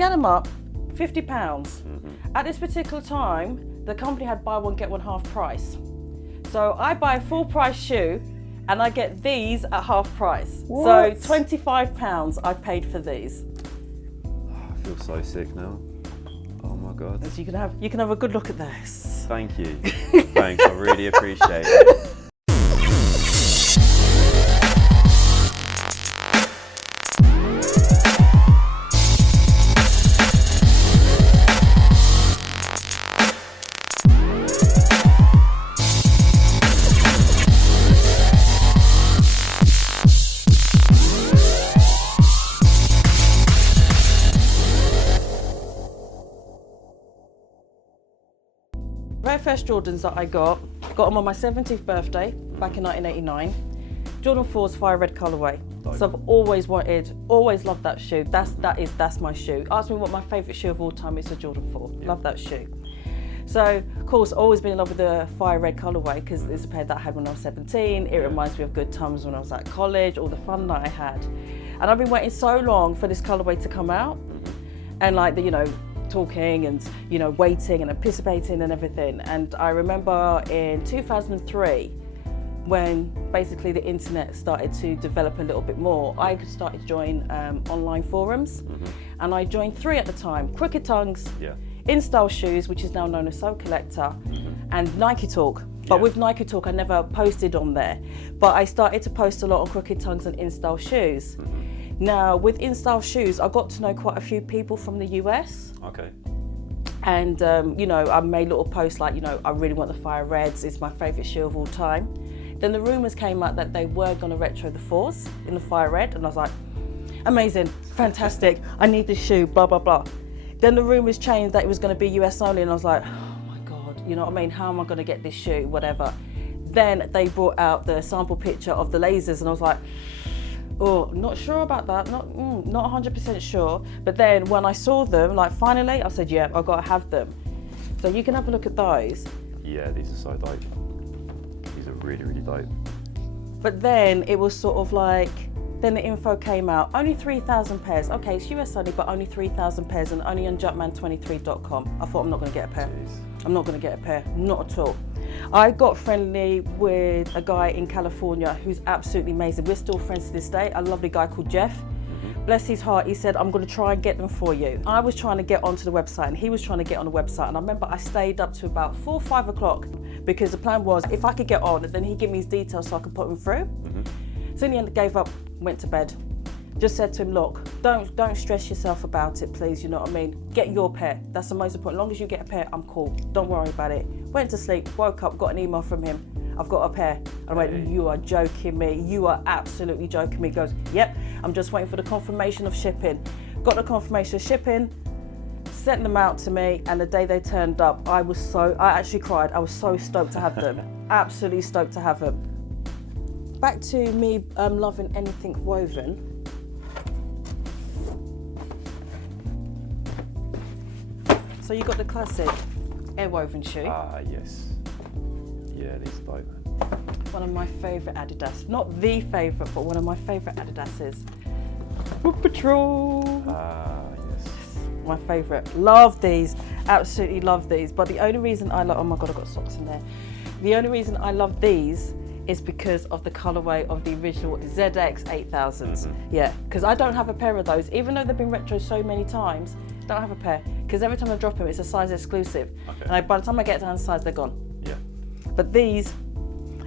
scan them up, £50. At this particular time, the company had buy one, get one half price. So I buy a full price shoe and I get these at half price. What? So £25 I paid for these. I feel so sick now. Oh my God. So you can have a good look at this. Thank you. Thanks, I really appreciate it. Very first Jordans that I got them on my 17th birthday back in 1989. Jordan 4's fire red colourway. So I've always loved that shoe. That's my shoe. Ask me what my favourite shoe of all time is, a Jordan 4. Yeah. Love that shoe. So of course, always been in love with the fire red colourway because it's a pair that I had when I was 17. It reminds me of good times when I was at college, all the fun that I had. And I've been waiting so long for this colourway to come out, and like talking and waiting and anticipating and everything. And I remember in 2003 when basically the internet started to develop a little bit more, I started to join online forums, and I joined 3 at the time: Crooked Tongues, In Style Shoes, which is now known as Soul Collector, and Nike Talk. But with Nike Talk I never posted on there, but I started to post a lot on Crooked Tongues and In Style Shoes. Now, with In Style Shoes, I got to know quite a few people from the US. Okay. And, I made little posts like, I really want the Fire Reds, it's my favourite shoe of all time. Then the rumours came out that they were going to retro the 4s in the Fire Red, and I was like, amazing, fantastic, I need this shoe, blah, blah, blah. Then the rumours changed that it was going to be US only, and I was like, oh my God, you know what I mean, how am I going to get this shoe, whatever. Then they brought out the sample picture of the lasers, and I was like, oh, not sure about that, not 100% sure. But then when I saw them, like finally, I said, yeah, I've got to have them. So you can have a look at those. Yeah, these are so dope. These are really, really dope. But then it was sort of like, then the info came out, only 3,000 pairs. Okay, it's US only, but only 3,000 pairs and only on Jumpman23.com. I thought, I'm not gonna get a pair. Jeez. I'm not gonna get a pair, not at all. I got friendly with a guy in California who's absolutely amazing. We're still friends to this day, a lovely guy called Jeff. Bless his heart, he said, I'm gonna try and get them for you. I was trying to get onto the website and he was trying to get on the website, and I remember I stayed up to about 4 or 5 o'clock because the plan was if I could get on, then he'd give me his details so I could put them through. So in the end, gave up, went to bed. Just said to him, look, don't stress yourself about it, please, you know what I mean? Get your pair, that's the most important. As long as you get a pair, I'm cool, don't worry about it. Went to sleep, woke up, got an email from him, I've got a pair. I went, you are joking me, you are absolutely joking me. He goes, yep, I'm just waiting for the confirmation of shipping. Got the confirmation of shipping, sent them out to me, and the day they turned up, I actually cried. I was so stoked to have them, absolutely stoked to have them. Back to me loving anything woven. So you got the classic air woven shoe. Ah, yes. Yeah, these are dope. One of my favourite Adidas. Not the favourite, but one of my favourite Adidases. Foot Patrol. Ah, yes. My favourite. Love these. Absolutely love these. But the only reason I love, oh my God, I've got socks in there. The only reason I love these is because of the colourway of the original ZX 8000s. Yeah, because I don't have a pair of those, even though they've been retro so many times. Don't have a pair, because every time I drop them, it's a size exclusive. Okay. And by the time I get down to size, they're gone. Yeah. But these,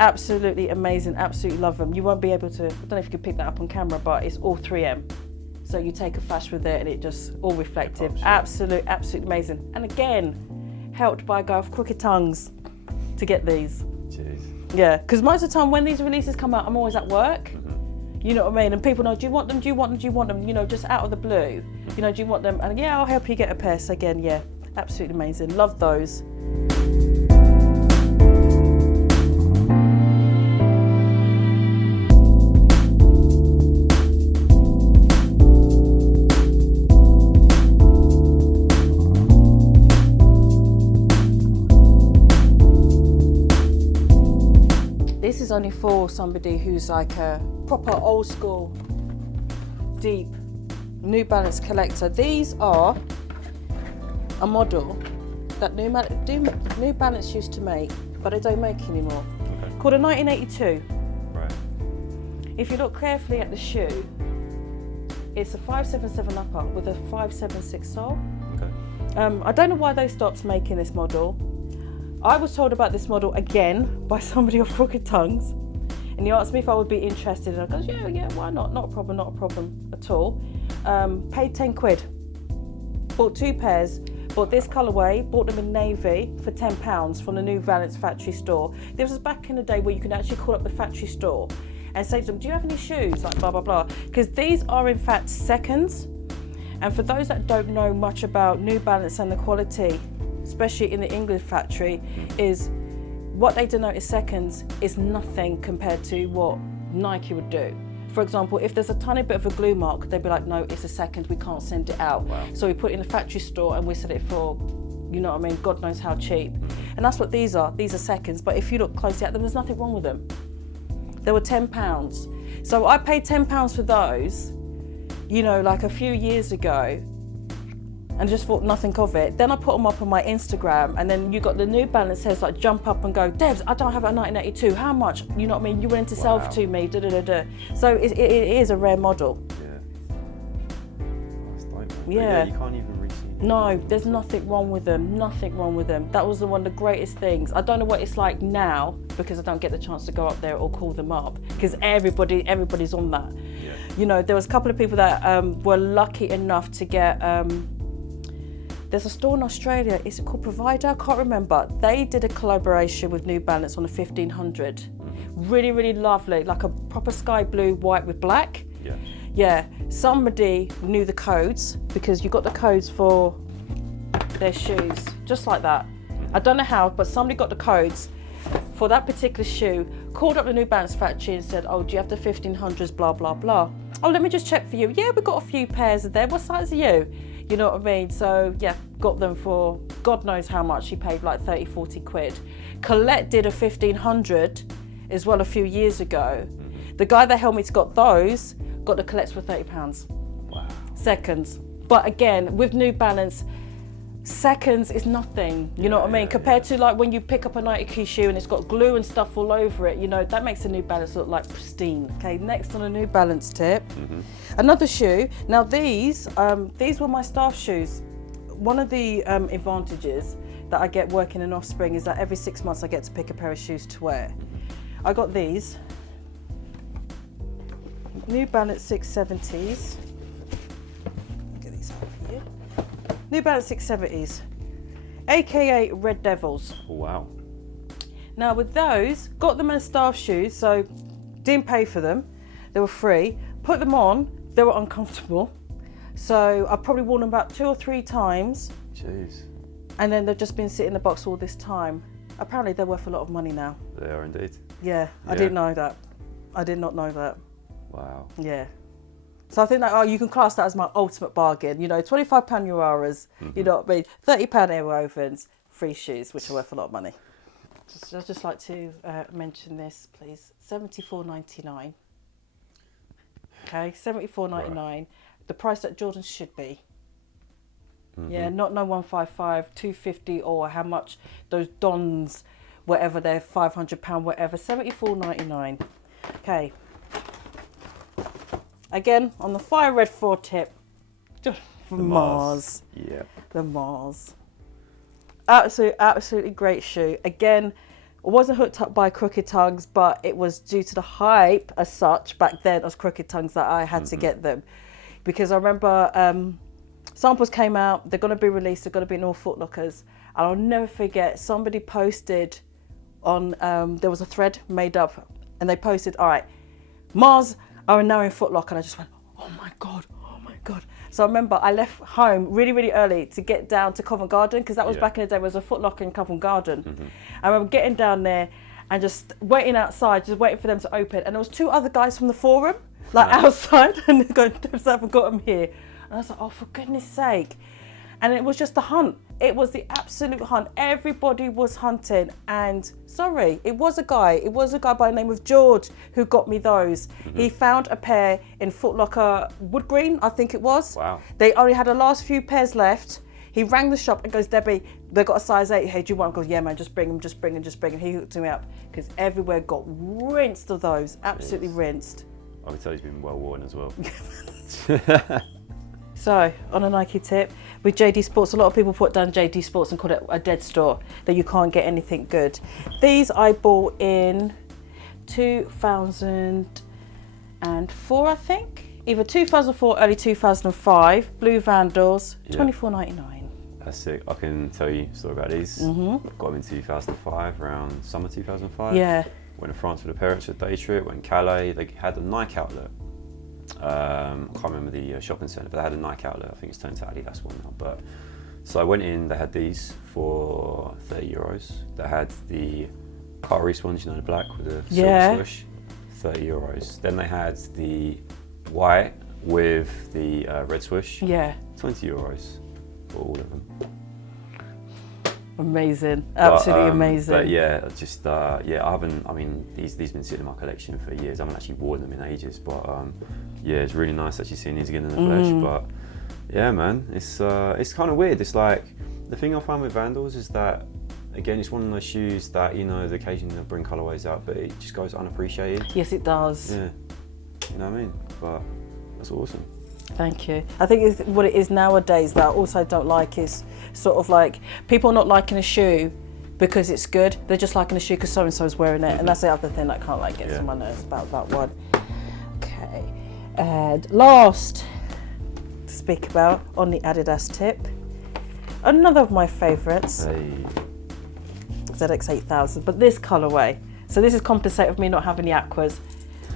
absolutely amazing, absolutely love them. You won't be able to, I don't know if you can pick that up on camera, but it's all 3M. So you take a flash with it and it just all reflective. Absolutely amazing. And again, helped by a guy with Crooked Tongues to get these. Jeez. Yeah, because most of the time when these releases come out, I'm always at work. You know what I mean? And people know, do you want them? Do you want them? Do you want them? You know, just out of the blue. You know, do you want them? And yeah, I'll help you get a pair. So again, yeah, absolutely amazing. Love those. This is only for somebody who's like a proper old school, deep New Balance collector. These are a model that New Balance used to make, but they don't make anymore. Okay. Called a 1982. Right. If you look carefully at the shoe, it's a 577 upper with a 576 sole. Okay. I don't know why they stopped making this model. I was told about this model again by somebody off Crooked Tongues, and he asked me if I would be interested, and I goes, yeah, why not? Not a problem at all. Paid 10 quid. Bought 2 pairs. Bought this colourway, bought them in navy for £10 from the New Balance factory store. This was back in the day where you could actually call up the factory store and say to them, do you have any shoes? Like blah, blah, blah. Because these are in fact seconds. And for those that don't know much about New Balance and the quality, especially in the English factory, is what they denote as seconds is nothing compared to what Nike would do. For example, if there's a tiny bit of a glue mark, they'd be like, no, it's a second, we can't send it out. Wow. So we put it in the factory store and we sell it for, you know what I mean, God knows how cheap. And that's what these are seconds. But if you look closely at them, there's nothing wrong with them. They were £10. So I paid £10 for those, you know, like a few years ago, and just thought nothing of it. Then I put them up on my Instagram, and then you got the New Balance says like jump up and go, Debs, I don't have a 1982. How much? You know what I mean? You willing to sell to me? Da, da, da, da. So it is a rare model. Yeah. Oh, that's dope, man. But Yeah. you can't even reach it. No, there's nothing wrong with them. Nothing wrong with them. That was one of the greatest things. I don't know what it's like now because I don't get the chance to go up there or call them up because everybody's on that. Yeah. You know, there was a couple of people that were lucky enough to get. There's a store in Australia, is it called Provider? I can't remember. They did a collaboration with New Balance on the 1500. Really, really lovely, like a proper sky blue, white with black. Yeah. Yeah, somebody knew the codes because you got the codes for their shoes, just like that. I don't know how, but somebody got the codes for that particular shoe, called up the New Balance factory and said, oh, do you have the 1500s, blah, blah, blah. Oh, let me just check for you. Yeah, we've got a few pairs of there. What size are you? You know what I mean? So yeah, got them for God knows how much. She paid like 30, 40 quid. Colette did a 1500 as well a few years ago. The guy that helped me to got those, got the Colettes for £30. Wow. Seconds. But again, with New Balance, seconds is nothing. You know what I mean? Compared to like when you pick up a Nike shoe and it's got glue and stuff all over it, you know, that makes a New Balance look like pristine. Okay, next on a New Balance tip. Another shoe. Now these were my staff shoes. One of the advantages that I get working in Offspring is that every 6 months I get to pick a pair of shoes to wear. I got these. New Balance 670s. Get these out for you. New Balance 670s, aka Red Devils. Oh, wow. Now with those, got them in staff shoes, so didn't pay for them. They were free. Put them on, they were uncomfortable. So I've probably worn them about 2 or 3 times. Jeez. And then they've just been sitting in the box all this time. Apparently they're worth a lot of money now. They are indeed. Yeah, I didn't know that. I did not know that. Wow. Yeah. So I think that, you can class that as my ultimate bargain. You know, £25 Uraras, you know what I mean? £30 Air Rovens, free shoes, which are worth a lot of money. I'd just like to mention this, please. $74.99. Okay, $74.99. Right. The price that Jordans should be. Yeah, not no 155, 250, or how much those Dons, whatever they're £500, whatever. $74.99. Okay. Again, on the Fire Red 4 tip, just for Mars. Yeah. The Mars. Absolutely great shoe. Again, I wasn't hooked up by Crooked Tongues, but it was due to the hype as such back then as Crooked Tongues that I had to get them. Because I remember samples came out, they're going to be released, they're going to be in all Foot Lockers. And I'll never forget, somebody posted on, there was a thread made up, and they posted, all right, Mars are now in Foot Locker, and I just went, oh my God. So I remember I left home really, really early to get down to Covent Garden, because that was back in the day, there was a Foot Locker in Covent Garden. I remember getting down there and just waiting outside, just waiting for them to open. And there was 2 other guys from the forum, like outside, and they're going, Debs, I haven't got them here. And I was like, oh, for goodness sake. And it was just a hunt. It was the absolute hunt. Everybody was hunting. And sorry, it was a guy by the name of George who got me those. He found a pair in Foot Locker Wood Green, I think it was. Wow. They only had the last few pairs left. He rang the shop and goes, Debbie, they've got a size 8. Hey, do you want them? I goes, yeah, man, just bring them, just bring them, just bring them. He hooked me up because everywhere got rinsed of those, absolutely rinsed. I can tell he's been well worn as well. So, on a Nike tip, with JD Sports, a lot of people put down JD Sports and call it a dead store, that you can't get anything good. These I bought in 2004, I think. Either 2004, early 2005, Blue Vandals, $24.99. That's sick. I can tell you a story about these. Got them in 2005, around summer 2005. Yeah. Went to France with the parents for a day trip, went to Calais. They had a Nike outlet. I can't remember the shopping centre, but they had a Nike outlet. I think it's turned to Adidas one now. But so I went in, they had these for €30. They had the Cris ones, you know, the black with the silver swoosh, €30. Then they had the white with the red swoosh, €20 for all of them. Amazing, absolutely amazing. But yeah, just I haven't. I mean, these been sitting in my collection for years. I haven't actually worn them in ages, but yeah, it's really nice actually seeing these again in the flesh. But yeah, man, it's kind of weird. It's like the thing I find with Vandals is that again, it's one of those shoes that, you know, the occasion they'll bring colourways out, but it just goes unappreciated. Yes, it does. Yeah, you know what I mean. But that's awesome. Thank you. I think it's what it is nowadays that I also don't like is sort of like people not liking a shoe because it's good. They're just liking a shoe because so-and-so's wearing it. And that's the other thing that kind of like gets on my nerves about that one. Okay. And last to speak about on the Adidas tip, another of my favourites, ZX 8000, but this colourway. So this is compensated for me not having the aquas.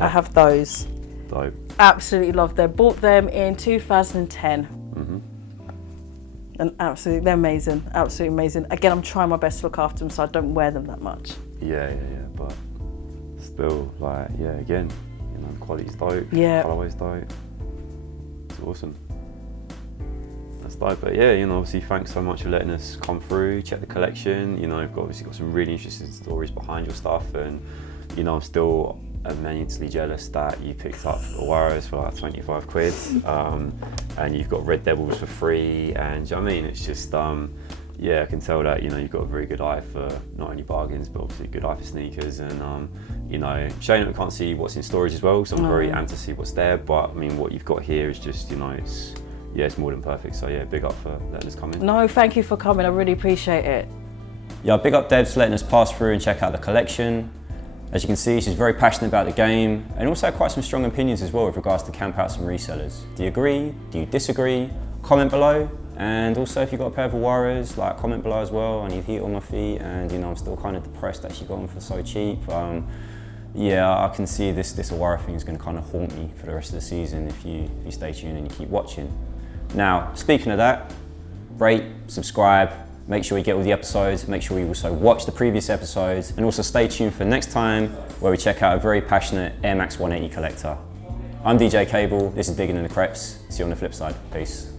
I have those. Dope. Absolutely love them. Bought them in 2010. And absolutely, they're amazing. Absolutely amazing. Again, I'm trying my best to look after them so I don't wear them that much. Yeah. But still, like, again, you know, quality's dope. Yeah. Colourway's dope. It's awesome. That's dope. But yeah, you know, obviously, thanks so much for letting us come through, check the collection. You know, you've obviously got some really interesting stories behind your stuff, and you know, I'm still immensely jealous that you picked up the Warriors for like 25 quid, and you've got Red Devils for free, and do you know what I mean? It's just, yeah, I can tell that, you know, you've got a very good eye for not only bargains, but obviously a good eye for sneakers, and you know, shame that we can't see what's in storage as well, so I'm very amped to see what's there, but I mean, what you've got here is just, you know, it's more than perfect, so yeah, big up for letting us come in. No, thank you for coming, I really appreciate it. Yeah, big up Debs for letting us pass through and check out the collection. As you can see, she's very passionate about the game and also quite some strong opinions as well with regards to campouts and resellers. Do you agree? Do you disagree? Comment below. And also, if you've got a pair of Warriors, like, comment below as well. I need heat on my feet, and you know, I'm still kind of depressed that she got them for so cheap. Yeah, I can see this Awara thing is going to kind of haunt me for the rest of the season if you stay tuned and you keep watching. Now, speaking of that, rate, subscribe, make sure you get all the episodes, make sure you also watch the previous episodes, and also stay tuned for next time where we check out a very passionate Air Max 180 collector. I'm DJ Cable, this is Diggin In Tha Creps. See you on the flip side. Peace.